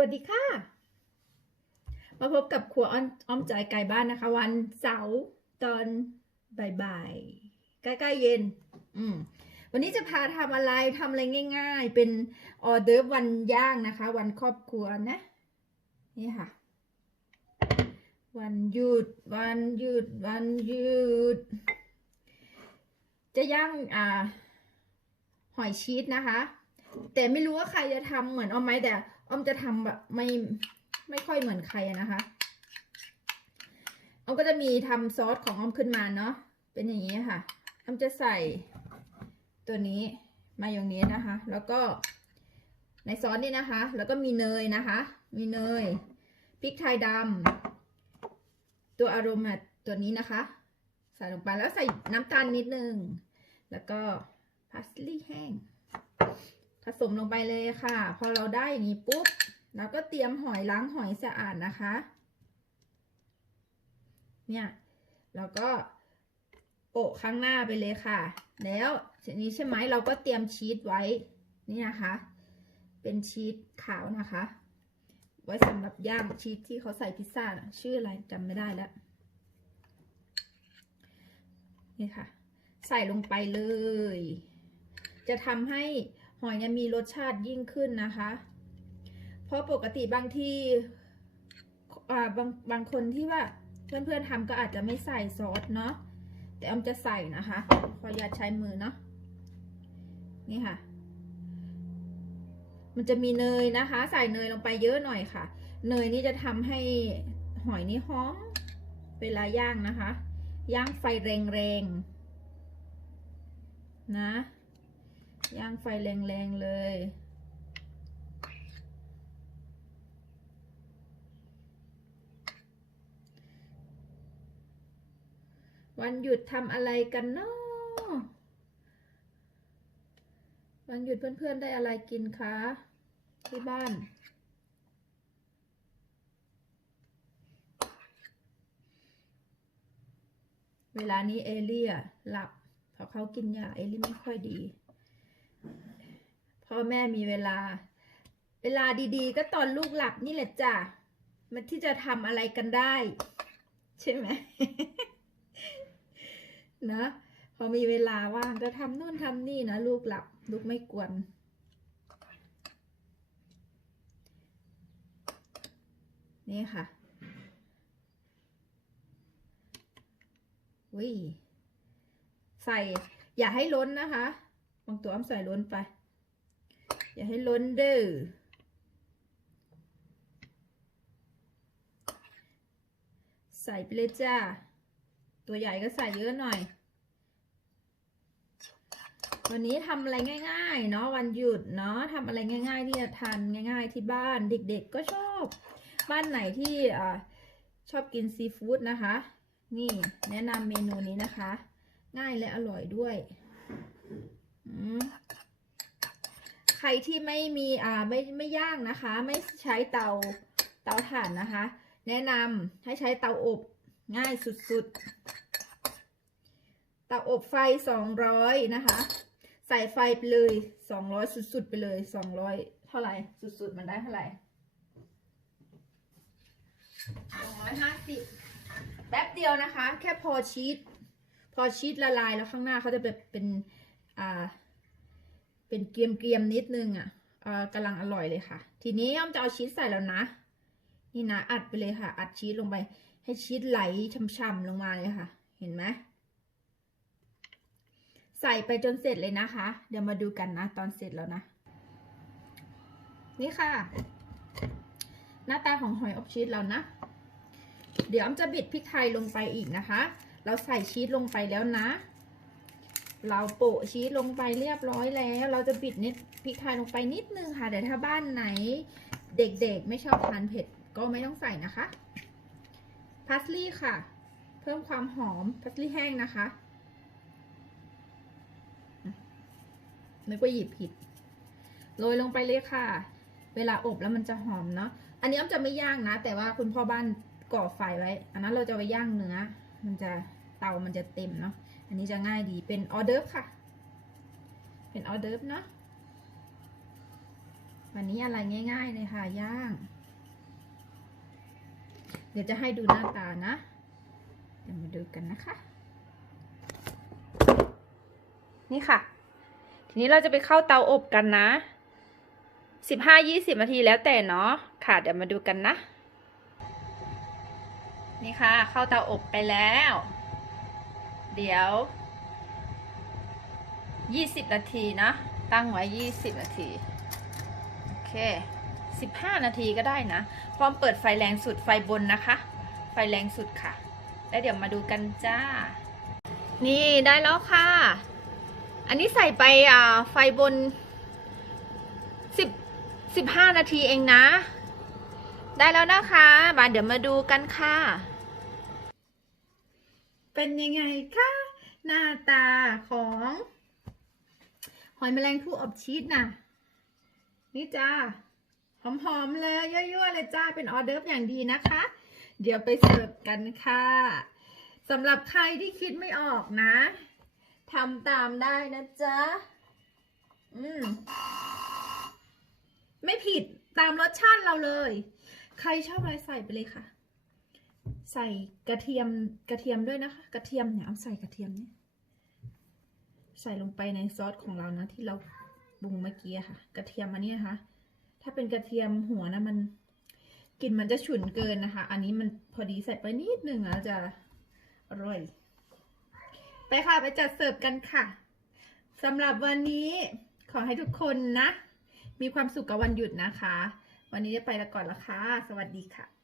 วัสดีค่ะ มาพบกับครัวอ้อมใจไก่บ้านนะคะ วันเสาร์ตอนบ่ายๆใกล้ๆเย็น อืมวันนี้จะพาทำอะไรทำอะไรง่าย ๆ เป็นออเดอร์วันย่างนะคะ วันครอบครัวนะ นี่ค่ะ วันหยุด วันหยุด วันหยุด จะย่างอ่าหอยชีสนะคะ แต่ไม่รู้ว่าใครจะทำเหมือนออมไหมแต่ ออมจะทำแบบไม่ไม่ค่อยเหมือนใครนะคะออมก็จะมีทำซอสของออมขึ้นมาเนาะเป็นอย่างนี้ค่ะออมจะใส่ตัวนี้มายองเนสนะคะ แล้วก็ในซอสนี่นะคะ แล้วก็มีเนยนะคะ มีเนยพริกไทยดำตัวอารมาตัวนี้นะคะ ใส่ลงไปแล้วใส่น้ำตาลนิดนึง แล้วก็พาสลีย์แห้ง ผสมลงไปเลยค่ะ พอเราได้อย่างนี้ปุ๊บเราก็เตรียมหอยล้างหอยสะอาดนะคะ เนี่ยเราก็โปะข้างหน้าไปเลยค่ะ แล้วทีนี้ใช่ไหมเราก็เตรียมชีสไว้นี่นะคะ เป็นชีสขาวนะคะ ไว้สำหรับย่างชีสที่เขาใส่พิซซ่านะชื่ออะไรจำไม่ได้แล้วนี่ค่ะ ใส่ลงไปเลย จะทำให้ หอยเนี่ยมีรสชาติยิ่งขึ้นนะคะ เพราะปกติบางทีอ่าบางบางคนที่ว่าเพื่อนๆทำก็อาจจะไม่ใส่ซอสเนาะแต่ออมจะใส่นะคะขออย่าใช้มือเนาะนี่ค่ะ มันจะมีเนยนะคะ ใส่เนยลงไปเยอะหน่อยค่ะ เนยนี่จะทำให้หอยนี่หอมเวลาย่างนะคะ ย่างไฟแรงๆนะ ย่างไฟแรงๆเลย วันหยุดทำอะไรกันเนาะวันหยุดเพื่อนๆได้อะไรกินคะ ที่บ้านเวลานี้เอเลี่ยหลับเพราะเขากินยาเอลี่ไม่ค่อยดี พ่อแม่มีเวลา เวลาดีๆ ก็ตอนลูกหลับนี่แหละจ้ะ มันที่จะทำอะไรกันได้ ใช่ไหมนะพอมีเวลาว่างก็ทำนู่นทำนี่นะลูกหลับลูกไม่กวนนี่ค่ะวิใส่อย่าให้ล้นนะคะ บางตัวอ้ำใส่ล้นไป อย่าให้ล้นเด้อใส่ไปเลยจ้า ตัวใหญ่ก็ใส่เยอะหน่อย วันนี้ทำอะไรง่าย ๆ เนาะวันหยุดเนาะทำอะไรง่าย ๆ ที่จะทานง่าย ๆ ที่บ้านเด็ก ๆ ก็ชอบ บ้านไหนที่อ่าชอบกินซีฟู้ดนะคะ นี่แนะนำเมนูนี้นะคะ ง่ายและอร่อยด้วย อืม ใครที่ไม่มีอ่าไม่ไม่ย่างนะคะ ไม่ใช้เตาเตาถ่านนะคะ แนะนำให้ใช้เตาอบง่ายสุดๆ เตาอบไฟสองร้อยนะคะ ใส่ไฟไปเลยสองร้อยสุดๆ ไปเลยสองร้อยเท่าไหร่สุดๆ มันได้เท่าไหร่สองร้อยห้าสิบแป๊บเดียวนะคะ แค่พอชีสพอชีสละลายแล้วข้างหน้าเขาจะแบบเป็นอ่า เป็นเกรียมๆนิดนึงอะอ่ากำลังอร่อยเลยค่ะ ทีนี้อ้อมจะเอาชีสใส่แล้วนะ นี่นะอัดไปเลยค่ะ อัดชีสลงไป ให้ชีสไหลช่ำๆลงมาเลยค่ะ เห็นไหมใส่ไปจนเสร็จเลยนะคะ เดี๋ยวมาดูกันนะ ตอนเสร็จแล้วนะ นี่ค่ะ หน้าตาของหอยอบชีสเรานะ เดี๋ยวอ้อมจะบิดพริกไทยลงไปอีกนะคะ เราใส่ชีสลงไปแล้วนะ เราโปะชีสลงไปเรียบร้อยแล้ว เราจะบิดนิดพริกไทยลงไปนิดนึงค่ะ แต่ถ้าบ้านไหนเด็กๆไม่ชอบทานเผ็ดก็ไม่ต้องใส่นะคะพาสลีย์ค่ะ เพิ่มความหอมพาสลีย์แห้งนะคะนึกว่าหยิบผิดโรยลงไปเลยค่ะ เวลาอบแล้วมันจะหอมเนาะอันนี้อ้อมจะไม่ย่างนะ แต่ว่าคุณพ่อบ้านก่อไฟไว้ อันนั้นเราจะไปย่างเนื้อ มันจะเตามันจะเต็มเนาะ อันนี้จะง่ายดีเป็นออเดิร์ฟค่ะ เป็นออเดิร์ฟเนาะวันนี้อะไรง่ายๆเลยค่ะย่าง เดี๋ยวจะให้ดูหน้าตานะ เดี๋ยวมาดูกันนะคะ นี่ค่ะ ทีนี้เราจะไปเข้าเตาอบกันนะสิบห้ายี่สิบนาทีแล้วแต่เนาะค่ะ เดี๋ยวมาดูกันนะ นี่ค่ะ เข้าเตาอบไปแล้ว เดี๋ยวยี่สิบนาทีนะ ตั้งไว้ยี่สิบนาที โอเคสิบห้านาทีก็ได้นะ พร้อมเปิดไฟแรงสุดไฟบนนะคะ ไฟแรงสุดค่ะ แล้วเดี๋ยวมาดูกันจ้า นี่ได้แล้วค่ะ อันนี้ใส่ไปอ่าไฟบนสิบสิบห้านาทีเองนะ ได้แล้วนะคะมาเดี๋ยวมาดูกันค่ะ เป็นยังไงคะหน้าตาของ หอยแมลงภู่อบชีสน่ะนี่จ้าหอมๆเลยยั่วๆเลยจ้าเป็นออเดิร์ฟอย่างดีนะคะ เดี๋ยวไปเสิร์ฟกันค่ะสำหรับใครที่คิดไม่ออกนะทำตามได้นะจ๊ะอืมไม่ผิดตามรสชาติเราเลย ใครชอบอะไรใส่ไปเลยค่ะ ใส่กระเทียมกระเทียมด้วยนะคะ กระเทียมเนี่ยเอาใส่กระเทียมเนี่ยใส่ลงไปในซอสของเรานะที่เราปรุงเมื่อกี้ค่ะ กระเทียมอันนี้นะคะ ถ้าเป็นกระเทียมหัวนะมันกลิ่นมันจะฉุนเกินนะคะ อันนี้มันพอดีใส่ไปนิดนึงแล้วจะอร่อย ไปค่ะไปจัดเสิร์ฟกันค่ะสำหรับวันนี้ขอให้ทุกคนนะ มีความสุขกับวันหยุดนะคะ วันนี้จะไปแล้วก่อนละค่ะ สวัสดีค่ะ